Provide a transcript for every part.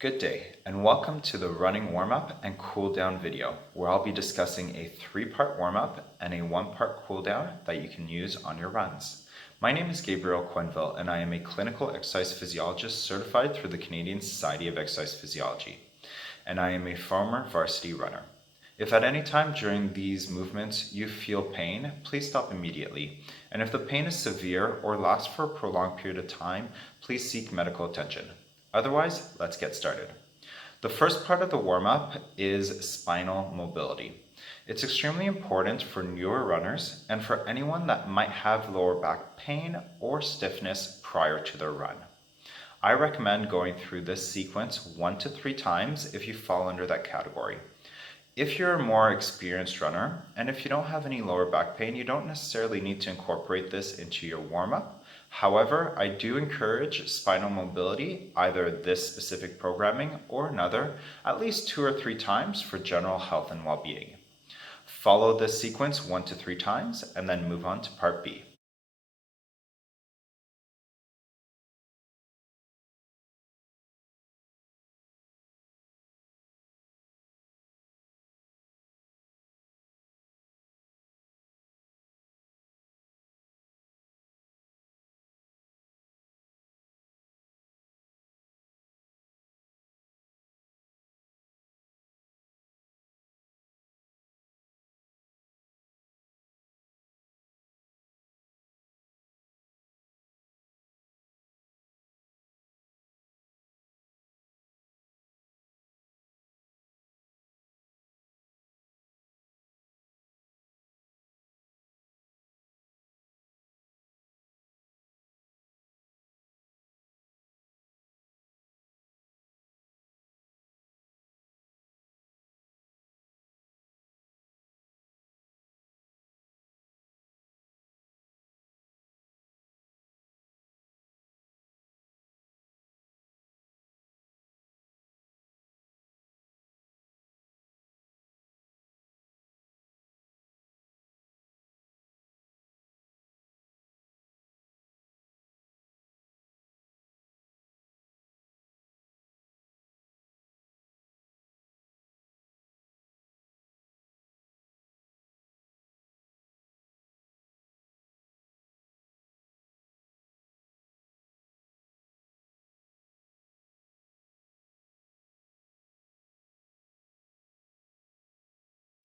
Good day, and welcome to the running warm-up and cool-down video, where I'll be discussing a 3-part warm-up and a 1-part cool-down that you can use on your runs. My name is Gabriel Quenville, and I am a clinical exercise physiologist certified through the Canadian Society of Exercise Physiology, and I am a former varsity runner. If at any time during these movements you feel pain, please stop immediately. And if the pain is severe or lasts for a prolonged period of time, please seek medical attention. Otherwise, let's get started. The first part of the warm-up is spinal mobility. It's extremely important for newer runners and for anyone that might have lower back pain or stiffness prior to their run. I recommend going through this sequence 1 to 3 times if you fall under that category. If you're a more experienced runner, and if you don't have any lower back pain, you don't necessarily need to incorporate this into your warm-up. However, I do encourage spinal mobility, either this specific programming or another, at least 2 or 3 times for general health and well-being. Follow this sequence 1 to 3 times, and then move on to part B.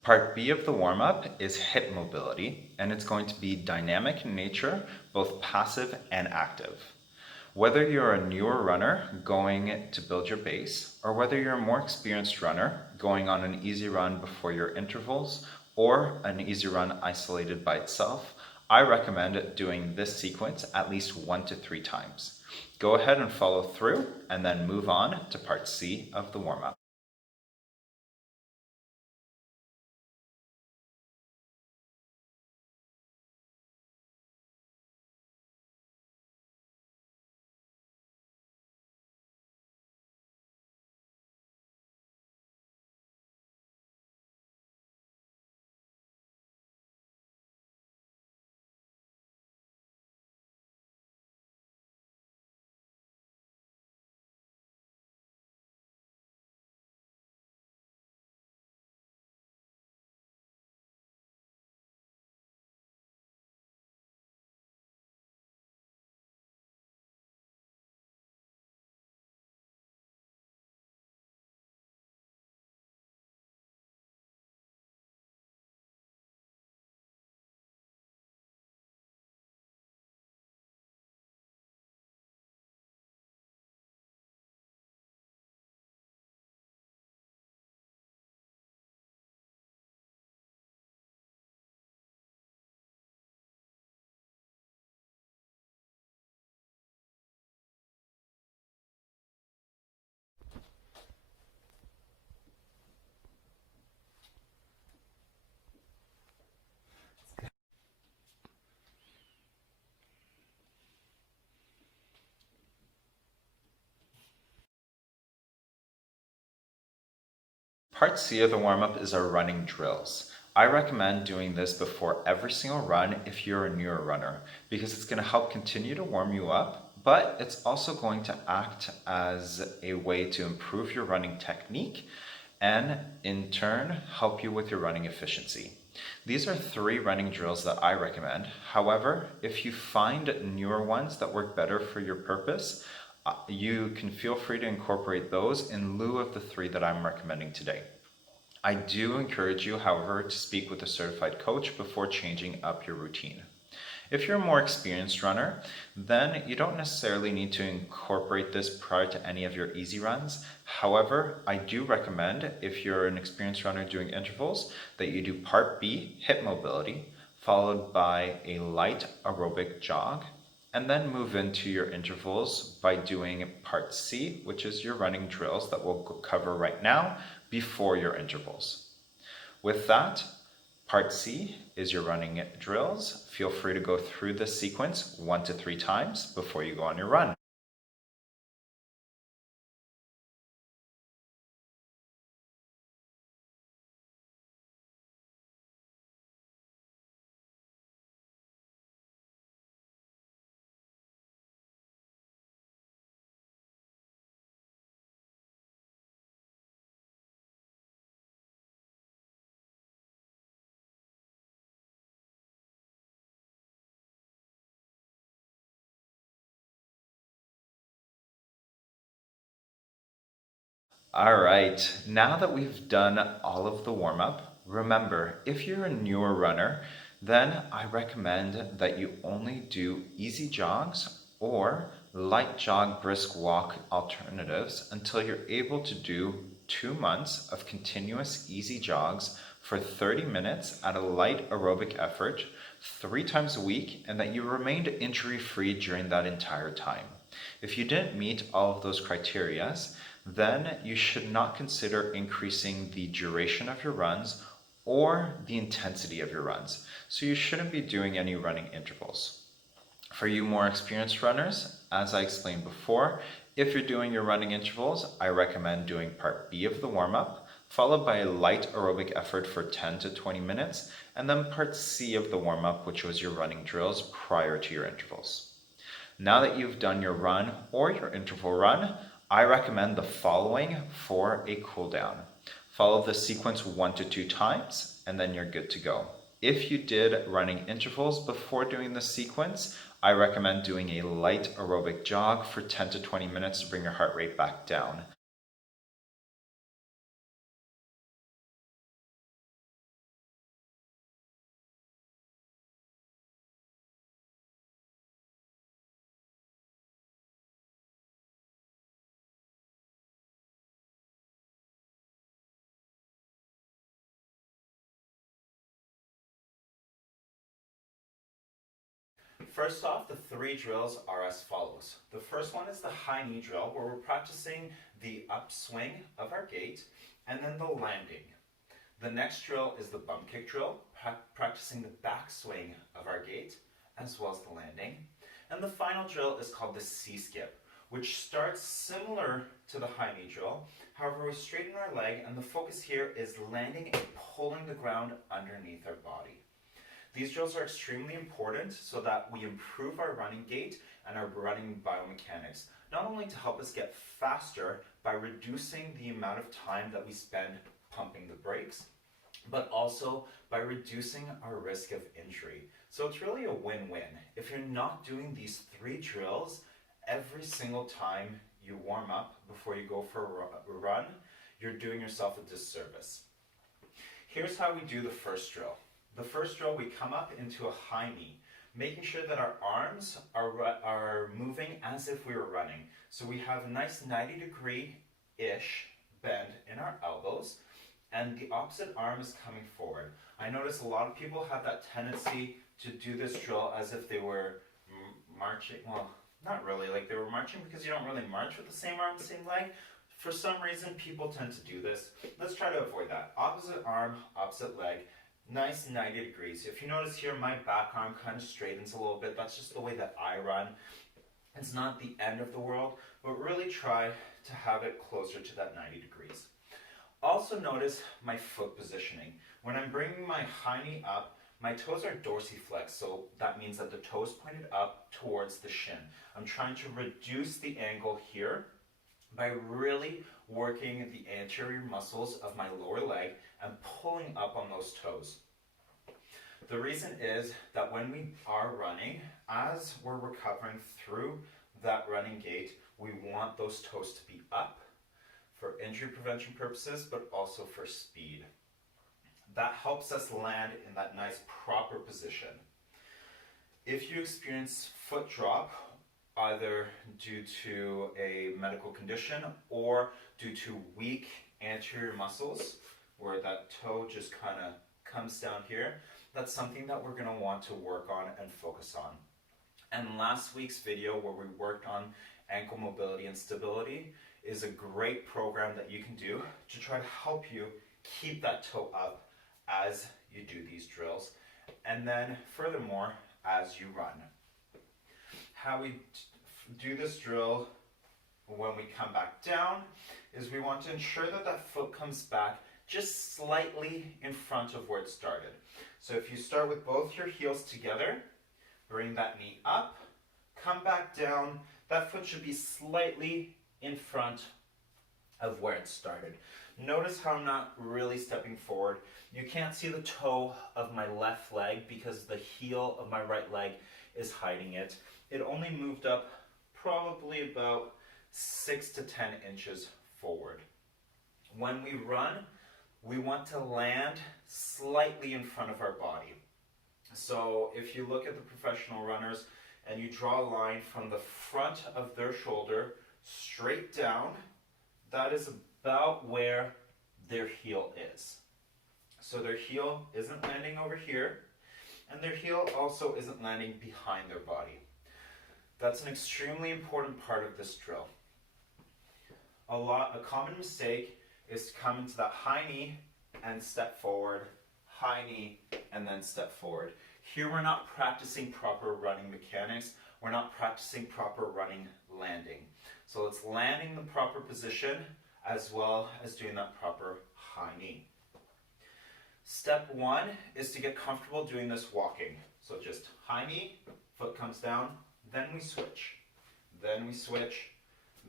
Part B of the warm-up is hip mobility, and it's going to be dynamic in nature, both passive and active. Whether you're a newer runner going to build your base, or whether you're a more experienced runner going on an easy run before your intervals, or an easy run isolated by itself, I recommend doing this sequence at least 1 to 3 times. Go ahead and follow through, and then move on to part C of the warm-up. Part C of the warm-up is our running drills. I recommend doing this before every single run if you're a newer runner, because it's going to help continue to warm you up but it's also going to act as a way to improve your running technique and in turn help you with your running efficiency. These are 3 running drills that I recommend. However, if you find newer ones that work better for your purpose, you can feel free to incorporate those in lieu of the 3 that I'm recommending today. I do encourage you, however, to speak with a certified coach before changing up your routine. If you're a more experienced runner, then you don't necessarily need to incorporate this prior to any of your easy runs. However, I do recommend, if you're an experienced runner doing intervals, that you do part B, hip mobility, followed by a light aerobic jog, and then move into your intervals by doing part C, which is your running drills that we'll cover right now before your intervals. With that, part C is your running drills. Feel free to go through this sequence 1 to 3 times before you go on your run. All right, now that we've done all of the warm up, remember, if you're a newer runner, then I recommend that you only do easy jogs or light jog, brisk walk alternatives until you're able to do 2 months of continuous easy jogs for 30 minutes at a light aerobic effort 3 times a week, and that you remained injury-free during that entire time. If you didn't meet all of those criteria, then you should not consider increasing the duration of your runs or the intensity of your runs. So you shouldn't be doing any running intervals. For you more experienced runners, as I explained before, if you're doing your running intervals, I recommend doing part B of the warm-up, followed by a light aerobic effort for 10 to 20 minutes, and then part C of the warm-up, which was your running drills prior to your intervals. Now that you've done your run or your interval run, I recommend the following for a cool down. Follow the sequence 1 to 2 times, and then you're good to go. If you did running intervals before doing the sequence, I recommend doing a light aerobic jog for 10 to 20 minutes to bring your heart rate back down. First off, the 3 drills are as follows. The first one is the high knee drill, where we're practicing the upswing of our gait and then the landing. The next drill is the bum kick drill, practicing the backswing of our gait as well as the landing. And the final drill is called the C-skip, which starts similar to the high knee drill. However, we straighten our leg, and the focus here is landing and pulling the ground underneath our body. These drills are extremely important so that we improve our running gait and our running biomechanics, not only to help us get faster by reducing the amount of time that we spend pumping the brakes, but also by reducing our risk of injury. So it's really a win-win. If you're not doing these 3 drills every single time you warm up before you go for a run, you're doing yourself a disservice. Here's how we do the first drill. The first drill, we come up into a high knee, making sure that our arms are moving as if we were running. So we have a nice 90-degree-ish bend in our elbows, and the opposite arm is coming forward. I notice a lot of people have that tendency to do this drill as if they were marching. Well, not really, like they were marching, because you don't really march with the same arm, the same leg. For some reason, people tend to do this. Let's try to avoid that. Opposite arm, opposite leg. Nice 90 degrees. If you notice here, my back arm kind of straightens a little bit. That's just the way that I run. It's not the end of the world, but really try to have it closer to that 90 degrees. Also notice my foot positioning. When I'm bringing my high knee up, My toes are dorsiflex, so that means that the toes pointed up towards the shin. I'm trying to reduce the angle here by really working the anterior muscles of my lower leg and pulling up on those toes. The reason is that when we are running, as we're recovering through that running gait, we want those toes to be up for injury prevention purposes, but also for speed. That helps us land in that nice proper position. If you experience foot drop, either due to a medical condition or due to weak anterior muscles, where that toe just kind of comes down here, that's something that we're going to want to work on and focus on. And last week's video where we worked on ankle mobility and stability is a great program that you can do to try to help you keep that toe up as you do these drills, and then furthermore as you run. How we do this drill when we come back down is we want to ensure that that foot comes back just slightly in front of where it started. So if you start with both your heels together, bring that knee up, come back down, that foot should be slightly in front of where it started. Notice how I'm not really stepping forward. You can't see the toe of my left leg because the heel of my right leg is hiding it. It only moved up probably about 6 to 10 inches forward. When we run, we want to land slightly in front of our body. So if you look at the professional runners and you draw a line from the front of their shoulder straight down, that is about where their heel is. So their heel isn't landing over here, and their heel also isn't landing behind their body. That's an extremely important part of this drill. A common mistake is to come into that high knee and step forward, high knee, and then step forward. Here we're not practicing proper running mechanics. We're not practicing proper running landing. So it's landing the proper position as well as doing that proper high knee. Step one is to get comfortable doing this walking. So just high knee, foot comes down, then we switch, then we switch,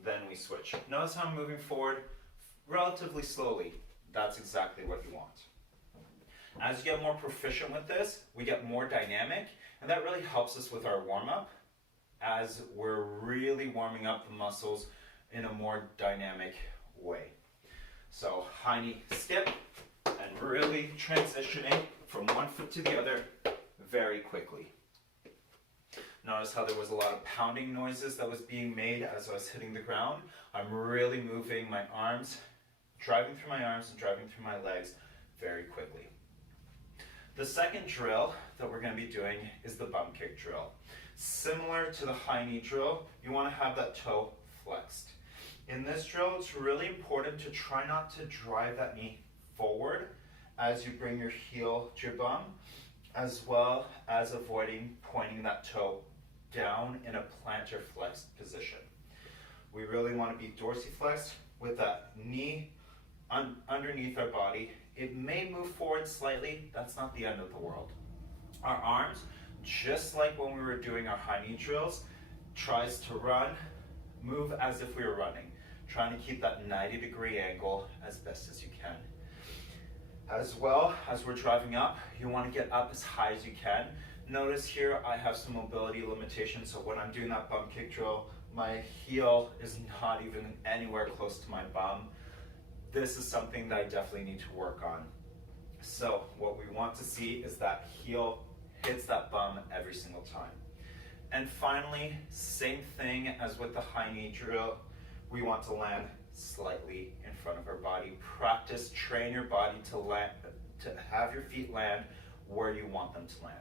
then we switch. Notice how I'm moving forward relatively slowly. That's exactly what you want. As you get more proficient with this, we get more dynamic, and that really helps us with our warm-up as we're really warming up the muscles in a more dynamic way. So high knee skip, and really transitioning from one foot to the other very quickly. Notice how there was a lot of pounding noises that was being made as I was hitting the ground. I'm really moving my arms, driving through my arms and driving through my legs very quickly. The second drill that we're going to be doing is the bum kick drill. Similar to the high knee drill, you want to have that toe flexed. In this drill, it's really important to try not to drive that knee forward as you bring your heel to your bum, as well as avoiding pointing that toe down in a plantar flexed position. We really want to be dorsiflexed with that knee underneath our body. It may move forward slightly, that's not the end of the world. Our arms, just like when we were doing our high knee drills, tries to run, move as if we were running, trying to keep that 90-degree angle as best as you can. As well as we're driving up, you want to get up as high as you can. Notice here I have some mobility limitations, so when I'm doing that bum kick drill, my heel is not even anywhere close to my bum. This is something that I definitely need to work on. So what we want to see is that heel hits that bum every single time. And finally, same thing as with the high knee drill, we want to land slightly in front of our body. Practice, train your body to land, to have your feet land where you want them to land.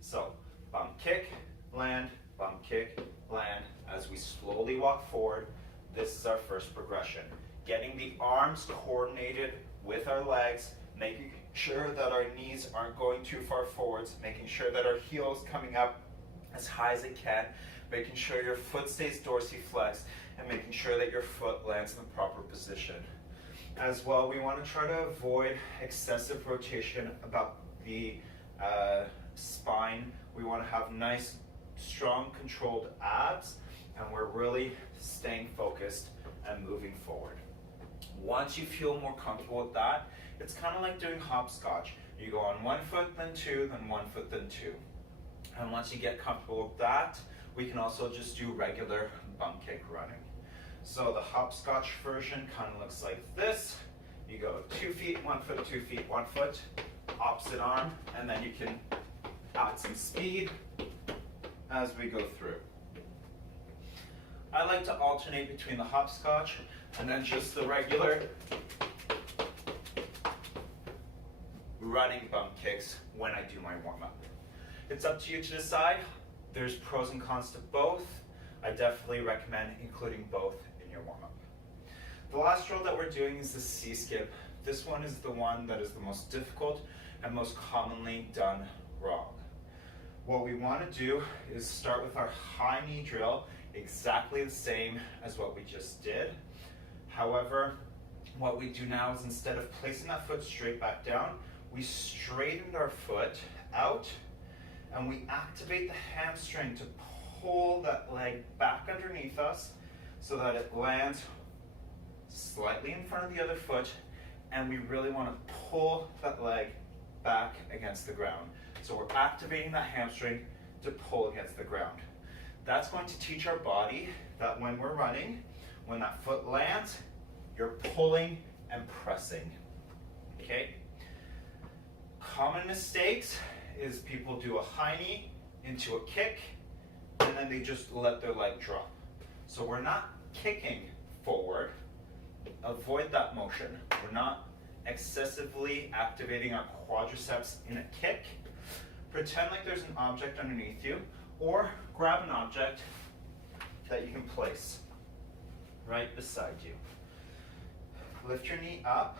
So bum kick, land, as we slowly walk forward. This is our first progression. Getting the arms coordinated with our legs, making sure that our knees aren't going too far forwards, making sure that our heel is coming up as high as it can, making sure your foot stays dorsiflexed, and making sure that your foot lands in the proper position. As well, we want to try to avoid excessive rotation about the spine. We want to have nice, strong, controlled abs, and we're really staying focused and moving forward. Once you feel more comfortable with that, it's kind of like doing hopscotch. You go on 1 foot, then 2, then 1 foot, then 2. And once you get comfortable with that, we can also just do regular bump kick running. So the hopscotch version kind of looks like this. You go 2 feet, 1 foot, 2 feet, 1 foot, opposite arm, and then you can add some speed as we go through. I like to alternate between the hopscotch and then just the regular running bump kicks when I do my warm-up. It's up to you to decide. There's pros and cons to both. I definitely recommend including both in your warm-up. The last drill that we're doing is the C-skip. This one is the one that is the most difficult and most commonly done wrong. What we want to do is start with our high knee drill, exactly the same as what we just did. However, what we do now is instead of placing that foot straight back down, we straightened our foot out and we activate the hamstring to pull that leg back underneath us so that it lands slightly in front of the other foot, and we really want to pull that leg back against the ground. So we're activating that hamstring to pull against the ground. That's going to teach our body that when we're running, when that foot lands, you're pulling and pressing, okay? Common mistakes is people do a high knee into a kick and then they just let their leg drop. So we're not kicking forward. Avoid that motion. We're not excessively activating our quadriceps in a kick. Pretend like there's an object underneath you, or grab an object that you can place right beside you. Lift your knee up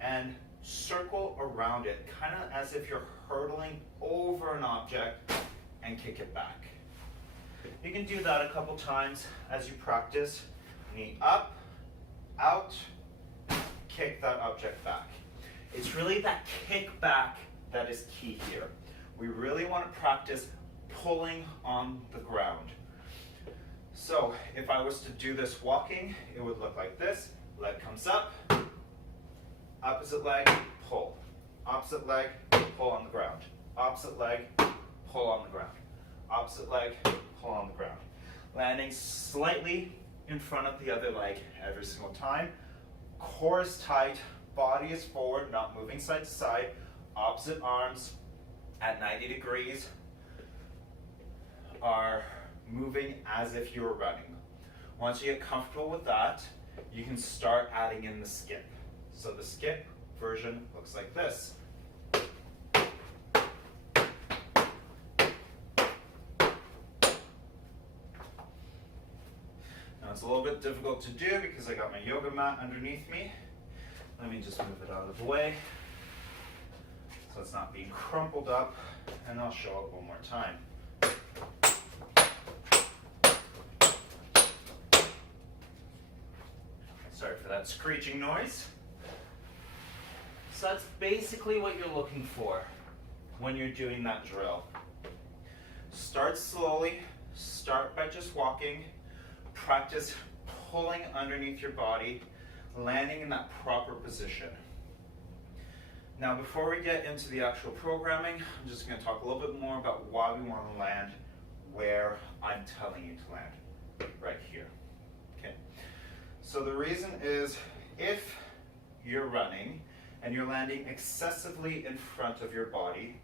and circle around it, kind of as if you're hurdling over an object, and kick it back. You can do that a couple times as you practice. Knee up, out, kick that object back. It's really that kick back that is key here. We really want to practice pulling on the ground. So if I was to do this walking, it would look like this. Leg comes up, opposite leg, pull. Opposite leg, pull on the ground. Opposite leg, pull on the ground. Opposite leg, pull on the ground. Landing slightly in front of the other leg every single time. Core is tight, body is forward, not moving side to side. Opposite arms at 90 degrees are moving as if you were running. Once you get comfortable with that, you can start adding in the skip. So the skip version looks like this. Now it's a little bit difficult to do because I got my yoga mat underneath me. Let me just move it out of the way so it's not being crumpled up, and I'll show it one more time. Sorry for that screeching noise. So that's basically what you're looking for when you're doing that drill. Start slowly, start by just walking, practice pulling underneath your body, landing in that proper position. Now before we get into the actual programming, I'm just going to talk a little bit more about why we want to land where I'm telling you to land, right here. Okay. So the reason is if you're running and you're landing excessively in front of your body,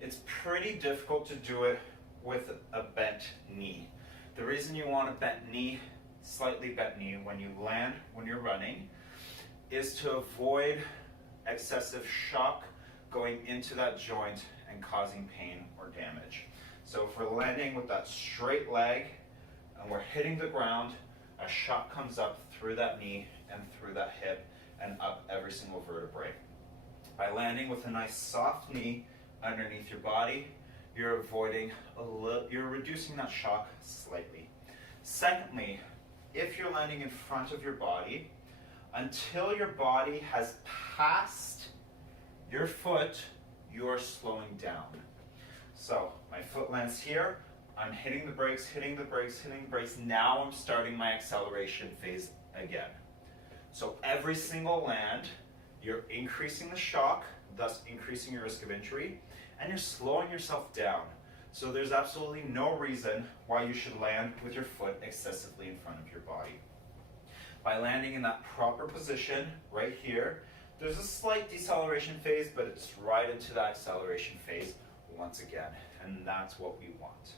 it's pretty difficult to do it with a bent knee. The reason you want a bent knee, slightly bent knee when you land, when you're running, is to avoid excessive shock going into that joint and causing pain or damage. So if we're landing with that straight leg and we're hitting the ground, a shock comes up through that knee and through that hip and up every single vertebrae. By landing with a nice soft knee underneath your body, you're reducing that shock slightly. Secondly, if you're landing in front of your body, until your body has passed your foot, you are slowing down. So my foot lands here, I'm hitting the brakes, hitting the brakes, hitting the brakes. Now I'm starting my acceleration phase again. So every single land, you're increasing the shock, thus increasing your risk of injury, and you're slowing yourself down. So there's absolutely no reason why you should land with your foot excessively in front of your body. By landing in that proper position right here, there's a slight deceleration phase, but it's right into that acceleration phase once again, and that's what we want.